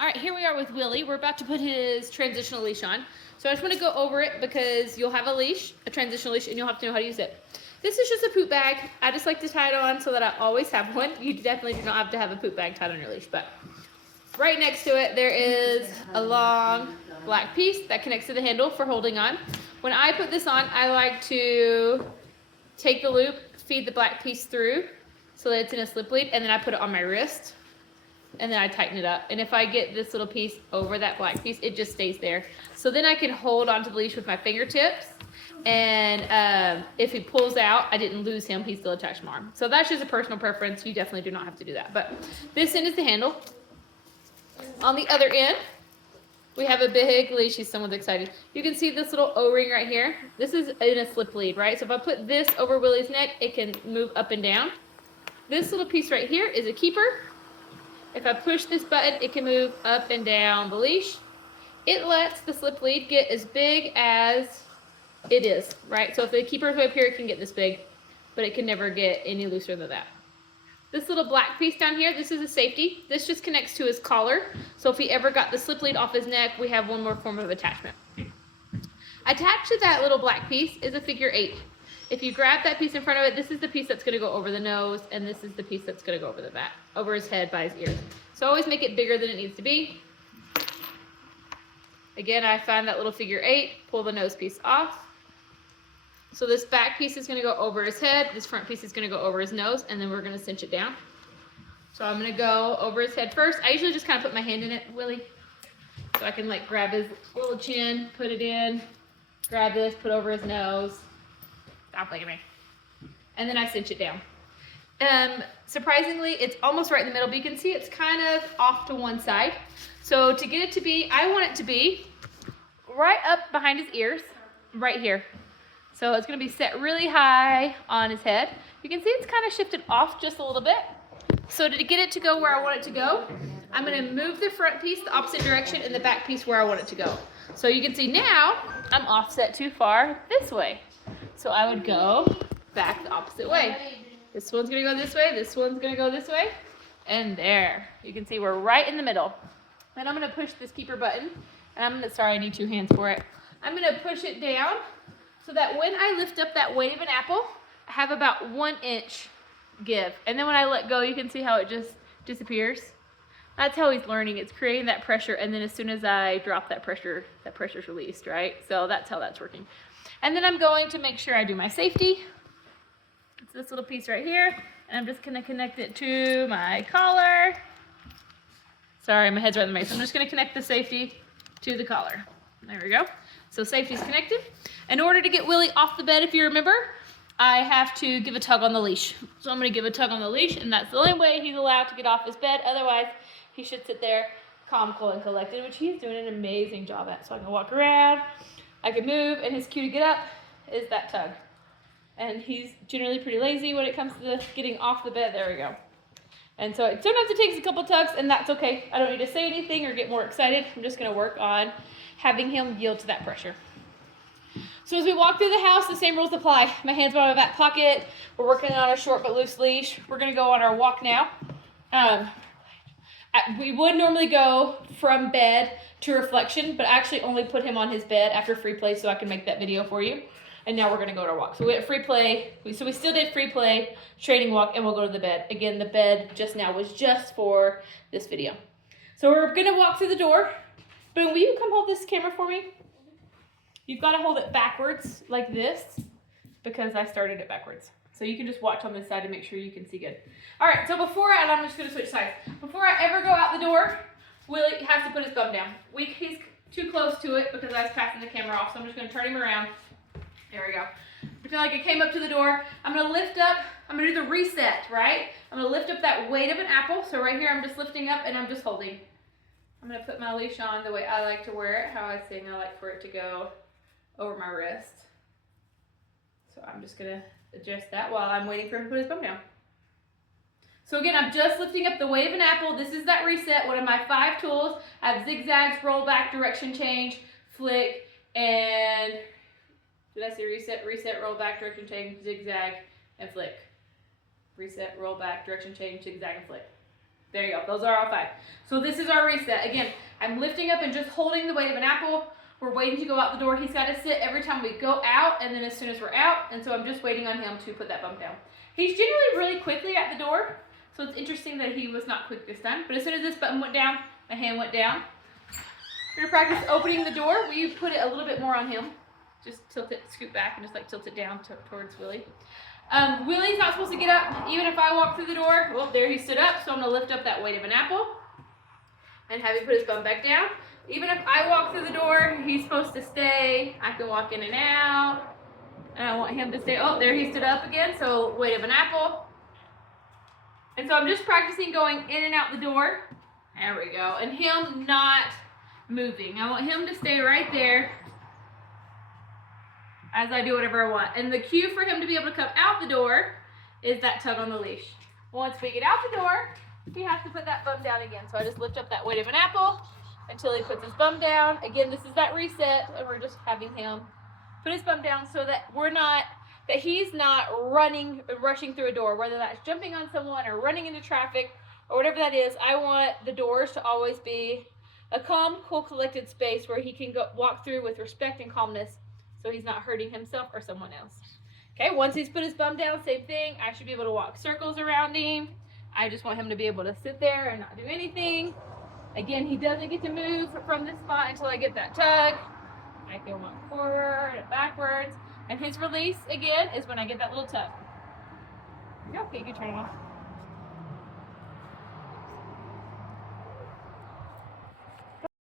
All right, here we are with Willie. We're about to put his transitional leash on. So I just want to go over it because you'll have a leash, a transitional leash, and you'll have to know how to use it. This is just a poop bag. I just like to tie it on so that I always have one. You definitely do not have to have a poop bag tied on your leash, but right next to it there is a long black piece that connects to the handle for holding on. When I put this on, I like to take the loop, feed the black piece through so that it's in a slip lead, and then I put it on my wrist. And then I tighten it up. And if I get this little piece over that black piece, it just stays there. So then I can hold onto the leash with my fingertips. And if he pulls out, I didn't lose him. He's still attached to my arm. So that's just a personal preference. You definitely do not have to do that. But this end is the handle. On the other end, we have a big leash. Someone's excited. You can see this little O-ring right here. This is in a slip lead, right? So if I put this over Willie's neck, it can move up and down. This little piece right here is a keeper. If I push this button, it can move up and down the leash. It lets the slip lead get as big as it is, right? So if the keeper's way up here, it can get this big, but it can never get any looser than that. This little black piece down here, this is a safety. This just connects to his collar. So if he ever got the slip lead off his neck, we have one more form of attachment. Attached to that little black piece is a figure 8. If you grab that piece in front of it, this is the piece that's going to go over the nose, and this is the piece that's going to go over the back, over his head by his ears. So always make it bigger than it needs to be. Again, I find that little figure 8, pull the nose piece off. So this back piece is going to go over his head, this front piece is going to go over his nose, and then we're going to cinch it down. So I'm going to go over his head first. I usually just kind of put my hand in it, Willie, so I can like grab his little chin, put it in, grab this, put over his nose. Stop looking at me. And then I cinch it down. Surprisingly, it's almost right in the middle, but you can see it's kind of off to one side. So to get it to be, I want it to be right up behind his ears, right here. So it's going to be set really high on his head. You can see it's kind of shifted off just a little bit. So to get it to go where I want it to go, I'm going to move the front piece the opposite direction and the back piece where I want it to go. So you can see now I'm offset too far this way. So I would go back the opposite way. This one's gonna go this way, this one's gonna go this way, and there. You can see we're right in the middle. Then I'm gonna push this keeper button, and sorry, I need 2 hands for it. I'm gonna push it down so that when I lift up that weight of an apple, I have about 1 inch give. And then when I let go, you can see how it just disappears. That's how he's learning. It's creating that pressure, and then as soon as I drop that pressure's released, right? So that's how that's working. And then I'm going to make sure I do my safety. It's this little piece right here, and I'm just gonna connect it to my collar. Sorry, my head's right in the mic. So I'm just gonna connect the safety to the collar. There we go. So safety's connected. In order to get Willie off the bed, if you remember, I have to give a tug on the leash. So I'm gonna give a tug on the leash, and that's the only way he's allowed to get off his bed. Otherwise, he should sit there calm, cool, and collected, which he's doing an amazing job at. So I can walk around, I can move, and his cue to get up is that tug. And he's generally pretty lazy when it comes to getting off the bed. There we go. And so sometimes it takes a couple tugs, and that's okay. I don't need to say anything or get more excited. I'm just gonna work on having him yield to that pressure. So as we walk through the house, the same rules apply. My hands are in my back pocket. We're working on a short but loose leash. We're gonna go on our walk now. We would normally go from bed to reflection, but I actually only put him on his bed after free play so I can make that video for you. And now we're going to go to our walk. So we had free play. So we still did free play, training walk, and we'll go to the bed. Again, the bed just now was just for this video. So we're going to walk through the door. Boom, will you come hold this camera for me? You've got to hold it backwards like this because I started it backwards. So you can just watch on this side to make sure you can see good. All right, so and I'm just going to switch sides. Before I ever go out the door, Willie has to put his thumb down. He's too close to it because I was passing the camera off, so I'm just going to turn him around. There we go. Pretend like I came up to the door. I'm going to lift up. I'm going to do the reset, right? I'm going to lift up that weight of an apple. So right here, I'm just lifting up and I'm just holding. I'm going to put my leash on the way I like to wear it, how I sing. I like for it to go over my wrist. So I'm just going to adjust that while I'm waiting for him to put his thumb down. So again, I'm just lifting up the weight of an apple. This is that reset, one of my 5 tools. I have zigzags, roll back, direction change, flick, and did I say reset? Reset, roll back, direction change, zigzag, and flick. Reset, roll back, direction change, zigzag, and flick. There you go. Those are all 5. So this is our reset. Again, I'm lifting up and just holding the weight of an apple. We're waiting to go out the door. He's got to sit every time we go out and then as soon as we're out. And so I'm just waiting on him to put that bump down. He's generally really quickly at the door. So it's interesting that he was not quick this time. But as soon as this button went down, my hand went down. We're going to practice opening the door. We put it a little bit more on him. Just tilt it, scoot back, and just like tilt it down towards Willie. Willie's not supposed to get up even if I walk through the door. Well, there he stood up, so I'm going to lift up that weight of an apple and have him put his bum back down. Even if I walk through the door, he's supposed to stay. I can walk in and out. And I want him to stay. Oh, there he stood up again, so weight of an apple. And so I'm just practicing going in and out the door. There we go. And him not moving. I want him to stay right there as I do whatever I want. And the cue for him to be able to come out the door is that tug on the leash. Once we get out the door, he has to put that bum down again. So I just lift up that weight of an apple until he puts his bum down. Again, this is that reset, and we're just having him put his bum down so that he's not rushing through a door, whether that's jumping on someone or running into traffic or whatever that is. I want the doors to always be a calm, cool, collected space where he can walk through with respect and calmness, so he's not hurting himself or someone else. Okay, once he's put his bum down, same thing. I should be able to walk circles around him. I just want him to be able to sit there and not do anything. Again, he doesn't get to move from this spot until I get that tug. I can walk forward and backwards. And his release, again, is when I get that little tug. Okay, you can turn it off.